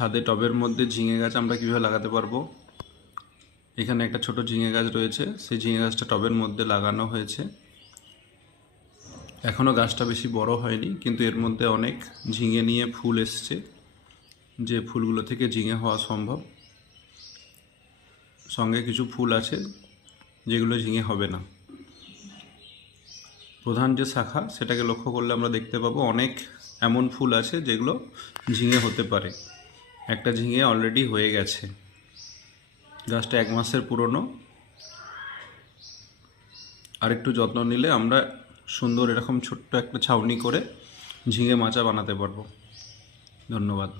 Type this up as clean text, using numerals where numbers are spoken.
ছাদে টবের মধ্যে ঝিঙে গাছ আমরা কীভাবে লাগাতে পারবো। এখানে একটা ছোট ঝিঙে গাছ রয়েছে, সেই ঝিঙে গাছটা টবের মধ্যে লাগানো হয়েছে। এখনও গাছটা বেশি বড় হয়নি, কিন্তু এর মধ্যে অনেক ঝিঙে নিয়ে ফুল এসছে, যে ফুলগুলো থেকে ঝিঙে হওয়া সম্ভব। সঙ্গে কিছু ফুল আছে যেগুলো ঝিঙে হবে না। প্রধান যে শাখা, সেটাকে লক্ষ্য করলে আমরা দেখতে পাবো অনেক এমন ফুল আছে যেগুলো ঝিঙে হতে পারে। একটা ঝিঙে অলরেডি হয়ে গেছে। গাছটা 1 মাসের পুরনো। আর একটু যত্ন নিলে আমরা সুন্দর এরকম ছোট্ট একটা ছাউনি করে ঝিঙে মাচা বানাতে পারবো। ধন্যবাদ।